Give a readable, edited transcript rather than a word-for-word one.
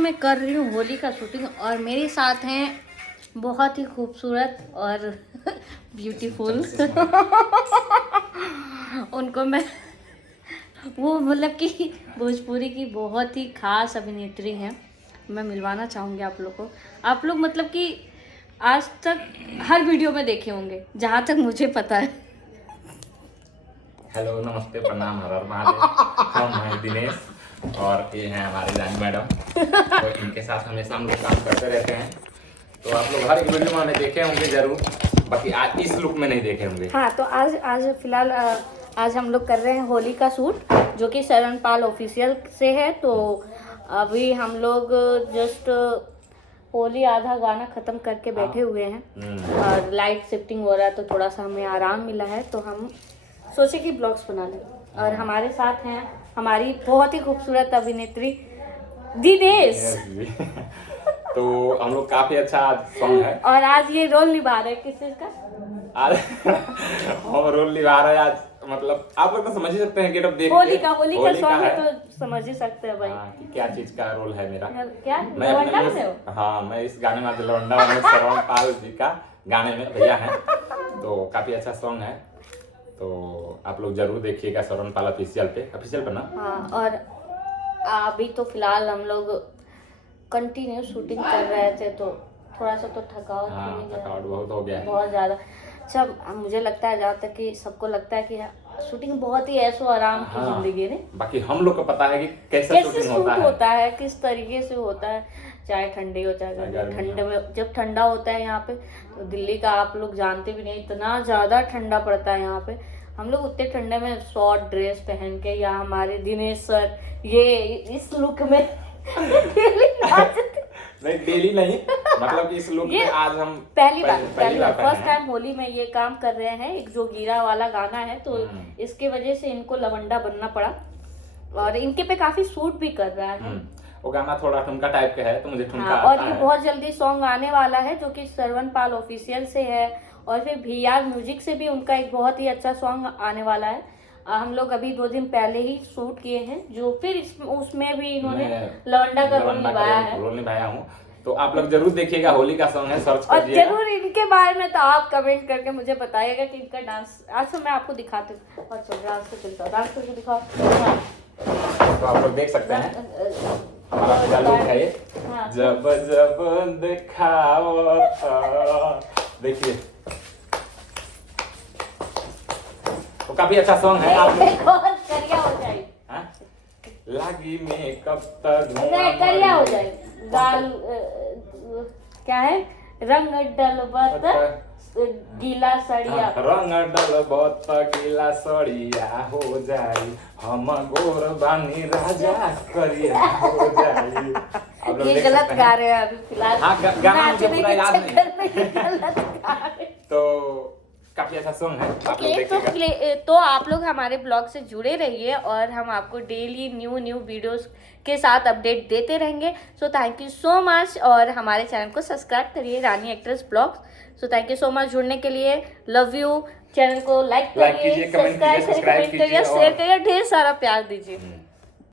मैं कर रही हूँ होली का शूटिंग और मेरे साथ हैं बहुत ही खूबसूरत और ब्यूटीफुल उनको मैं वो मतलब कि भोजपुरी की बहुत ही खास अभिनेत्री हैं, मैं मिलवाना चाहूँगी आप लोग को। आप लोग मतलब कि आज तक हर वीडियो में देखे होंगे जहाँ तक मुझे पता है। हेलो, नमस्ते, प्रणाम, हर हर महादेव। हम हैं दिनेश और ये हैं हमारे रानी मैडम। तो इनके साथ हमेशा हम लोग काम करते रहते हैं। तो आप लोग हर एक वीडियो में हमें देखे होंगे जरूर, बाकी आज इस लुक में नहीं देखे होंगे। हाँ, तो आज फिलहाल आज हम लोग कर रहे हैं होली का शूट जो कि शरण पाल ऑफिशियल से है। तो अभी हम लोग जस्ट होली आधा गाना ख़त्म करके बैठे हुए हैं और लाइट शिफ्टिंग हो रहा है तो थोड़ा सा हमें आराम मिला है, तो हम सोचे कि ब्लॉग्स बना लें। और हमारे साथ हैं हमारी बहुत ही खूबसूरत अभिनेत्री दिनेश। तो हम लोग काफी अच्छा सॉन्ग है और आज ये रोल निभा रहे हैं। किस चीज का? आज हम रोल निभा रहे हैं आज, मतलब आप लोग तो समझ ही सकते हैं, गेटअप देख होली का सॉन्ग है तो समझ ही सकते हैं भाई। हाँ, कि क्या चीज का रोल है मेरा। क्या मैं लवंडा में हो? हाँ, मैं इस गाने में आज लवंडा में श्रवण पाल जी का गाने में भैया हैं, तो काफी अच्छा सॉन्ग है। तो आप लोग जरूर देखिएगा श्रवण पाल ऑफिशियल पे ना। हाँ, और अभी तो फिलहाल हम लोग कंटिन्यू शूटिंग कर रहे थे तो थोड़ा सा तो थकावट थकावट बहुत हो गया है, बहुत ज़्यादा। अच्छा, मुझे लगता है जहाँ तक कि सबको लगता है कि शूटिंग बहुत ही ऐसो आराम की जिंदगी है। बाकी हम लोग को पता है कि कैसे शूटिंग होता है, किस तरीके से होता है, चाहे ठंडी हो चाहे गर्मी। ठंड में जब ठंडा होता है यहाँ पे, तो दिल्ली का आप लोग जानते भी नहीं, इतना ज़्यादा ठंडा पड़ता है यहाँ पे। हम लोग उतने ठंडे में शॉर्ट ड्रेस पहन के, या हमारे दिनेश सर ये इस लुक में नहीं डेली नहीं, मतलब इस लुक में आज हम पहली बार फर्स्ट टाइम होली में ये काम कर रहे हैं। एक जो गिरा वाला गाना है तो इसके वजह से इनको लवंडा बनना पड़ा और इनके पे काफी सूट भी कर रहा है। वो गाना थोड़ा ठुमका टाइप का है तो मुझे ठुमका आता और ये बहुत जल्दी सॉन्ग आने वाला है जो कि श्रवण पाल ऑफिशियल से है और फिर VR म्यूजिक से भी उनका एक बहुत ही अच्छा सॉन्ग आने वाला है। हम लोग अभी 2 दिन पहले ही शूट किए हैं जो फिर उसमें भी इन्होंने लवंडा का रोल निभाया हूँ। तो आप लोग जरूर देखिएगा, होली का सॉन्ग है, सर्च और जरूर इनके बारे में तो आप कमेंट करके मुझे बताइएगा कि इनका डांस आज तो मैं आपको दिखाती हूँ। और चल डांस तो चलता है, डांस करके दिखाओ। तो आप लोग देख सकते हैं हमारा लुक है ये। जब जब दिखाओ देखिए, तो काफी अच्छा सॉन्ग है। आप करिया हो जाए लागी मेकअप तक करिया हो जाए गाल क्या है रंग डलबत गीला सड़िया, रंग डलबत गीला सड़िया हो जाई, हम गोर बानी राजा करिया हो जाई। ये गलत गा रहे हैं अभी फिलहाल। हाँ, गाना मुझे पूरा याद नहीं। तो काफी अच्छा सॉन्ग है। तो आप लोग हमारे ब्लॉग से जुड़े रहिए और हम आपको डेली न्यू वीडियोस के साथ अपडेट देते रहेंगे। So thank you so much और हमारे चैनल को सब्सक्राइब करिए, Rani actress blogs. So thank you so much जुड़ने के लिए, लव यू। चैनल को लाइक करिए, सब्सक्राइब करिए, शेयर करिए, ढेर सारा प्यार दीजिए।